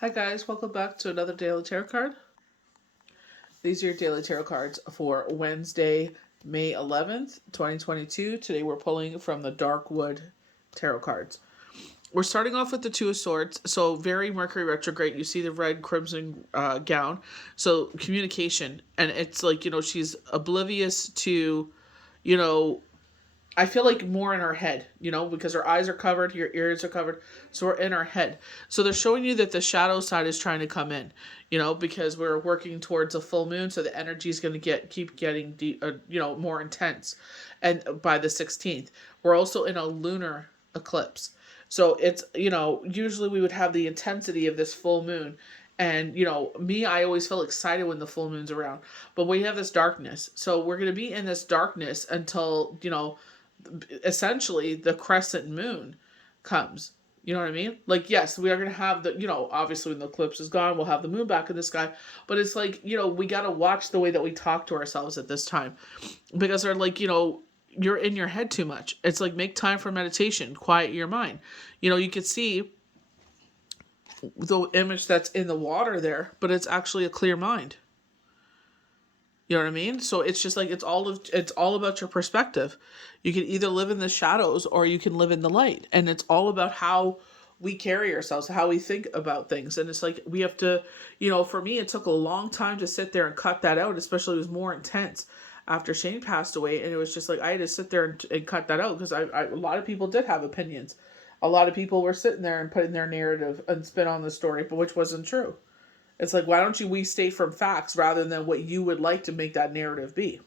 Hi guys, welcome back to another daily tarot card. These are your daily tarot cards for Wednesday, May 11th, 2022. Today we're pulling from the Darkwood tarot cards. We're starting off with the Two of Swords, so very Mercury retrograde. You see the red crimson gown, so communication, and it's like, she's oblivious to, you know, I feel like more in our head, because our eyes are covered, your ears are covered, so we're in our head. So they're showing you that the shadow side is trying to come in, because we're working towards a full moon, so the energy is going to keep getting more intense, and by the 16th, we're also in a lunar eclipse. So it's usually we would have the intensity of this full moon. And, me, I always feel excited when the full moon's around. But we have this darkness. So we're going to be in this darkness until, essentially the crescent moon comes. You know what I mean? Like, yes, we are going to have obviously when the eclipse is gone, we'll have the moon back in the sky. But it's like, we got to watch the way that we talk to ourselves at this time. Because they're like, you're in your head too much. It's like, make time for meditation, quiet your mind. You could see the image that's in the water there, but it's actually a clear mind. You know what I mean? So it's just like it's all about your perspective. You can either live in the shadows or you can live in the light. And it's all about how we carry ourselves, how we think about things. And it's like we have to, for me it took a long time to sit there and cut that out, especially it was more intense after Shane passed away, and it was just like I had to sit there and cut that out because a lot of people did have opinions. A lot of people were sitting there and putting their narrative and spin on the story, but which wasn't true. It's like, why don't we state from facts rather than what you would like to make that narrative be?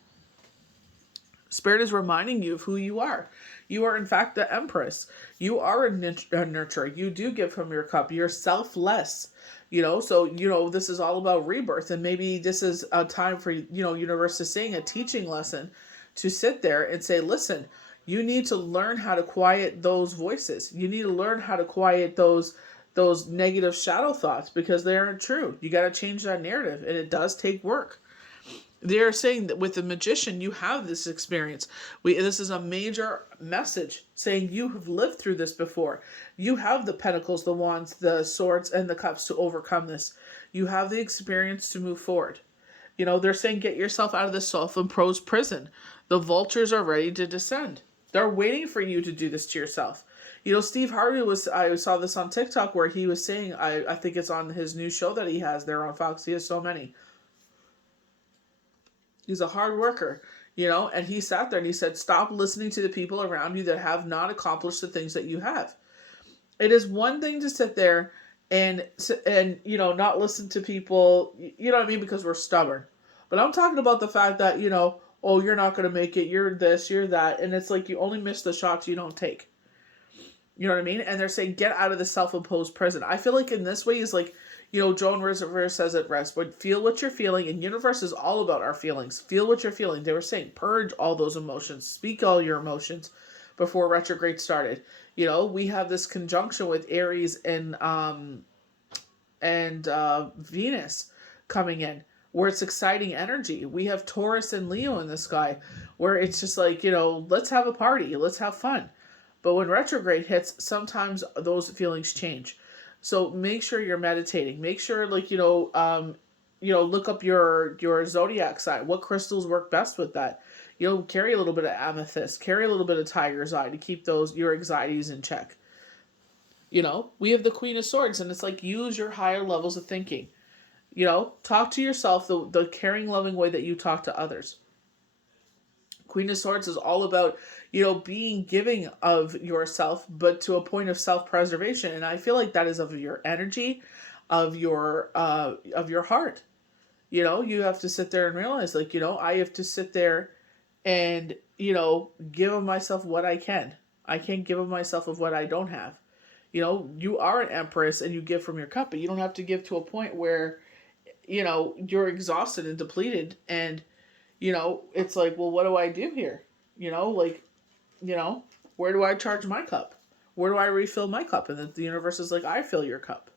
Spirit is reminding you of who you are. You are, in fact, the Empress. You are a nurturer. You do give from your cup. You're selfless. So, this is all about rebirth. And maybe this is a time for, universe is saying a teaching lesson to sit there and say, listen, you need to learn how to quiet those voices. You need to learn how to quiet those negative shadow thoughts because they aren't true. You got to change that narrative, and it does take work. They're saying that with the magician, you have this experience. This is a major message saying you have lived through this before. You have the pentacles, the wands, the swords, and the cups to overcome this. You have the experience to move forward. They're saying get yourself out of the self-imposed prison. The vultures are ready to descend. They're waiting for you to do this to yourself. Steve Harvey I saw this on TikTok where he was saying, I think it's on his new show that he has there on Fox. He has so many. He's a hard worker, and he sat there and he said, stop listening to the people around you that have not accomplished the things that you have. It is one thing to sit there and not listen to people, you know what I mean, because we're stubborn. But I'm talking about the fact that, oh, you're not going to make it, you're this, you're that, and it's like you only miss the shots you don't take. You know what I mean? And they're saying get out of the self-imposed prison. I feel like in this way is like, Joan Rivers says it best, but feel what you're feeling, and universe is all about our feelings. Feel what you're feeling. They were saying purge all those emotions, speak all your emotions before retrograde started. We have this conjunction with Aries and Venus coming in, where it's exciting energy. We have Taurus and Leo in the sky, where it's just like, let's have a party, let's have fun. But when retrograde hits, sometimes those feelings change. So make sure you're meditating. Make sure, look up your zodiac sign. What crystals work best with that? Carry a little bit of amethyst. Carry a little bit of tiger's eye to keep your anxieties in check. We have the Queen of Swords, and it's like use your higher levels of thinking. Talk to yourself the caring, loving way that you talk to others. Queen of Swords is all about, being giving of yourself, but to a point of self-preservation. And I feel like that is of your energy, of your heart. You have to sit there and realize, like, I have to sit there and, give of myself what I can. I can't give of myself of what I don't have. You are an empress and you give from your cup, but you don't have to give to a point where, you're exhausted and depleted and, it's like, well, what do I do here? Where do I charge my cup? Where do I refill my cup? And the universe is like, I fill your cup.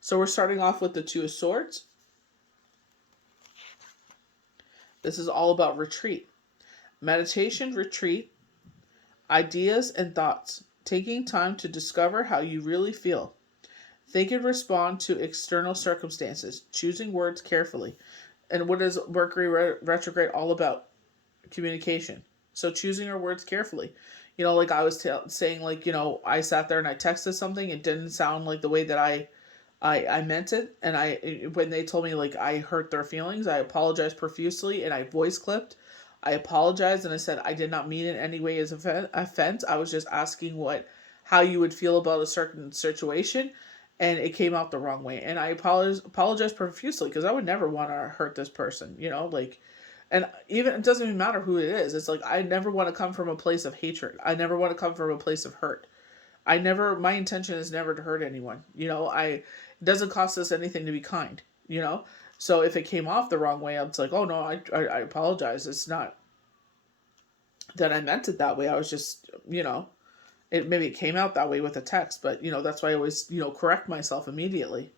So we're starting off with the Two of Swords. This is all about retreat. Meditation, retreat, ideas and thoughts. Taking time to discover how you really feel. Think and respond to external circumstances, choosing words carefully. And what is Mercury retrograde all about? Communication. So choosing our words carefully. Like I was saying, like, I sat there and I texted something. It didn't sound like the way that I meant it. And when they told me like I hurt their feelings, I apologized profusely and I voice clipped. I apologized and I said I did not mean it in any way as offense. I was just asking how you would feel about a certain situation, and it came out the wrong way. And I apologized profusely because I would never want to hurt this person. Like, and even it doesn't even matter who it is. It's like I never want to come from a place of hatred. I never want to come from a place of hurt. My intention is never to hurt anyone. It doesn't cost us anything to be kind, So if it came off the wrong way, it's like, oh no, I apologize. It's not that I meant it that way. I was just, maybe it came out that way with a text, but that's why I always, correct myself immediately.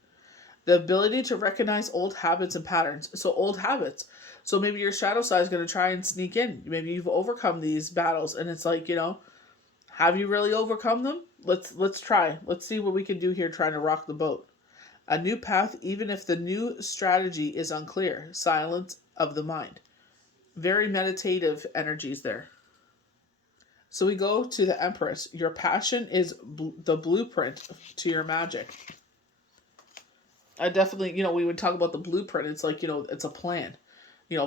The ability to recognize old habits and patterns. So old habits. So maybe your shadow side is going to try and sneak in. Maybe you've overcome these battles and it's like, have you really overcome them? Let's try. Let's see what we can do here trying to rock the boat. A new path, even if the new strategy is unclear. Silence of the mind. Very meditative energies there. So we go to the Empress. Your passion is the blueprint to your magic. I definitely, we would talk about the blueprint. It's like, it's a plan.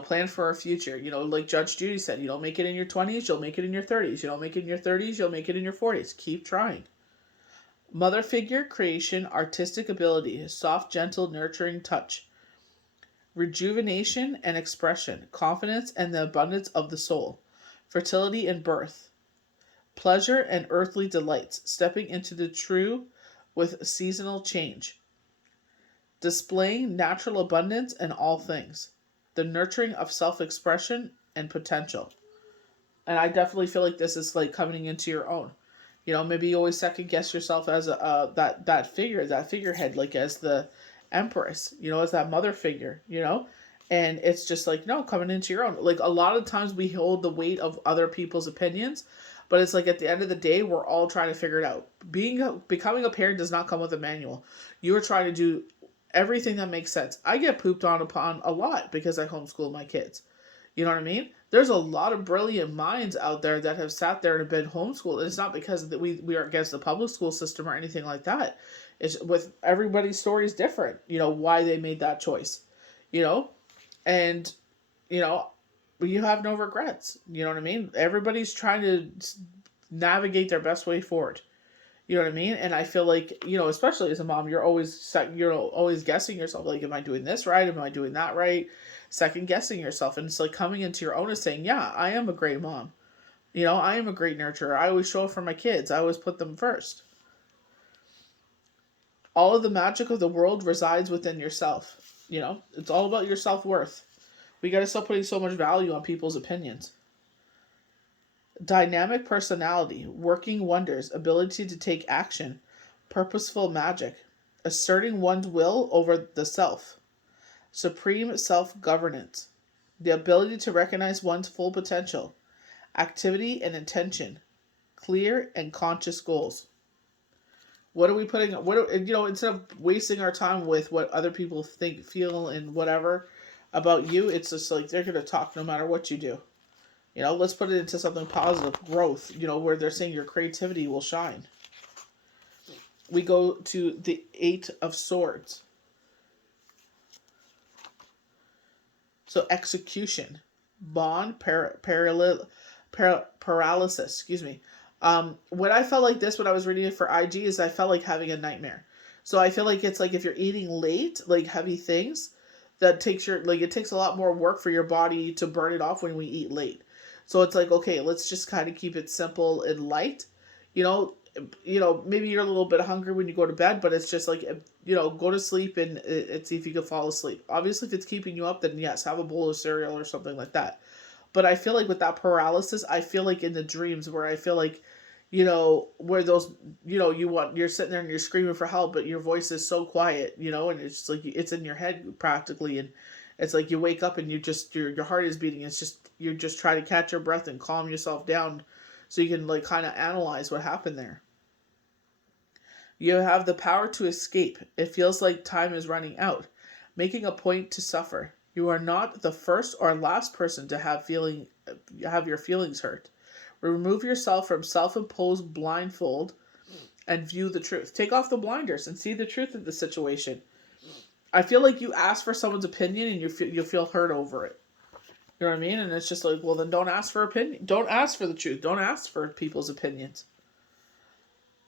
Plan for our future. Like Judge Judy said, you don't make it in your 20s, you'll make it in your 30s. You don't make it in your 30s, you'll make it in your 40s. Keep trying. Mother figure, creation, artistic ability, soft, gentle, nurturing touch. Rejuvenation and expression, confidence and the abundance of the soul. Fertility and birth. Pleasure and earthly delights, stepping into the true with seasonal change. Displaying natural abundance in all things. The nurturing of self-expression and potential. And I definitely feel like this is like coming into your own. Maybe you always second guess yourself as that figurehead, like as the Empress, as that mother figure, and it's just like, no, coming into your own. Like a lot of times we hold the weight of other people's opinions, but it's like at the end of the day, we're all trying to figure it out. Becoming a parent does not come with a manual. You are trying to do everything that makes sense. I get pooped on upon a lot because I homeschool my kids. You know what I mean? There's a lot of brilliant minds out there that have sat there and have been homeschooled. And it's not because that we are against the public school system or anything like that. It's with everybody's story is different, why they made that choice, and, you have no regrets. You know what I mean? Everybody's trying to navigate their best way forward. You know what I mean? And I feel like, especially as a mom, you're always guessing yourself. Like, am I doing this right? Am I doing that right? Second guessing yourself. And it's like coming into your own and saying, yeah, I am a great mom. I am a great nurturer. I always show up for my kids. I always put them first. All of the magic of the world resides within yourself. It's all about your self-worth. We got to stop putting so much value on people's opinions. Dynamic personality, working wonders, ability to take action, purposeful magic, asserting one's will over the self, supreme self-governance, the ability to recognize one's full potential, activity and intention, clear and conscious goals. What are we putting, instead of wasting our time with what other people think, feel, and whatever about you, it's just like they're going to talk no matter what you do. Let's put it into something positive, growth, where they're saying your creativity will shine. We go to the 8 of Swords. So execution, bond, paralysis, excuse me. When I felt like this when I was reading it for IG is I felt like having a nightmare. So I feel like it's like if you're eating late, like heavy things, that takes it takes a lot more work for your body to burn it off when we eat late. So it's like, okay, let's just kind of keep it simple and light. Maybe you're a little bit hungry when you go to bed, but it's just like, go to sleep and see if you can fall asleep. Obviously, if it's keeping you up, then yes, have a bowl of cereal or something like that. But I feel like with that paralysis, I feel like in the dreams where I feel like, where those, you're sitting there and you're screaming for help, but your voice is so quiet, and it's just like, it's in your head practically. And it's like you wake up and your heart is beating. It's just, you're just trying to catch your breath and calm yourself down so you can like kind of analyze what happened there. You have the power to escape. It feels like time is running out, making a point to suffer. You are not the first or last person to have your feelings hurt. Remove yourself from self-imposed blindfold and view the truth. Take off the blinders and see the truth of the situation. I feel like you ask for someone's opinion and you feel hurt over it. You know what I mean? And it's just like, well, then don't ask for opinion. Don't ask for the truth. Don't ask for people's opinions.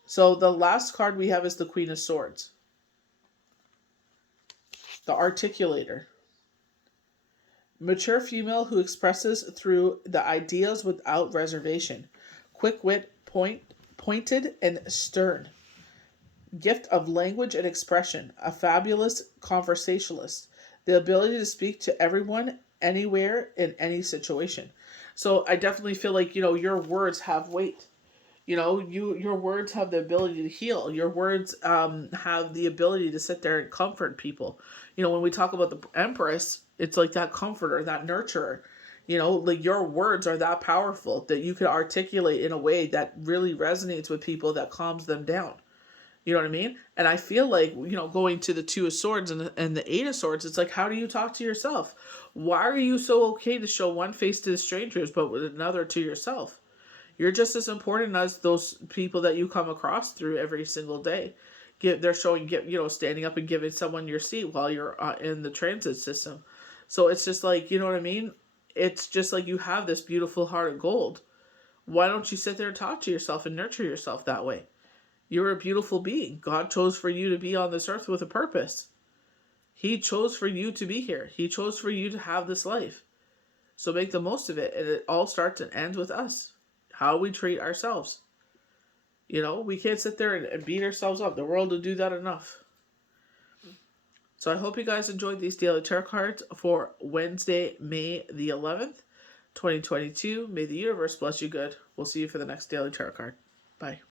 So the last card we have is the Queen of Swords. The Articulator. Mature female who expresses through the ideas without reservation. Quick wit, pointed and stern. Gift of language and expression. A fabulous conversationalist. The ability to speak to everyone, anywhere, in any situation. So I definitely feel like, your words have weight. Your words have the ability to heal. Your words have the ability to sit there and comfort people. When we talk about the Empress, it's like that comforter, that nurturer. Like your words are that powerful that you could articulate in a way that really resonates with people, that calms them down. You know what I mean? And I feel like, going to the Two of Swords and the Eight of Swords, it's like, how do you talk to yourself? Why are you so okay to show one face to the strangers, but with another to yourself? You're just as important as those people that you come across through every single day. They're standing up and giving someone your seat while you're in the transit system. So it's just like, you know what I mean? It's just like you have this beautiful heart of gold. Why don't you sit there and talk to yourself and nurture yourself that way? You're a beautiful being. God chose for you to be on this earth with a purpose. He chose for you to be here. He chose for you to have this life. So make the most of it. And it all starts and ends with us. How we treat ourselves. We can't sit there and beat ourselves up. The world will do that enough. So I hope you guys enjoyed these daily tarot cards for Wednesday, May the 11th, 2022. May the universe bless you good. We'll see you for the next daily tarot card. Bye.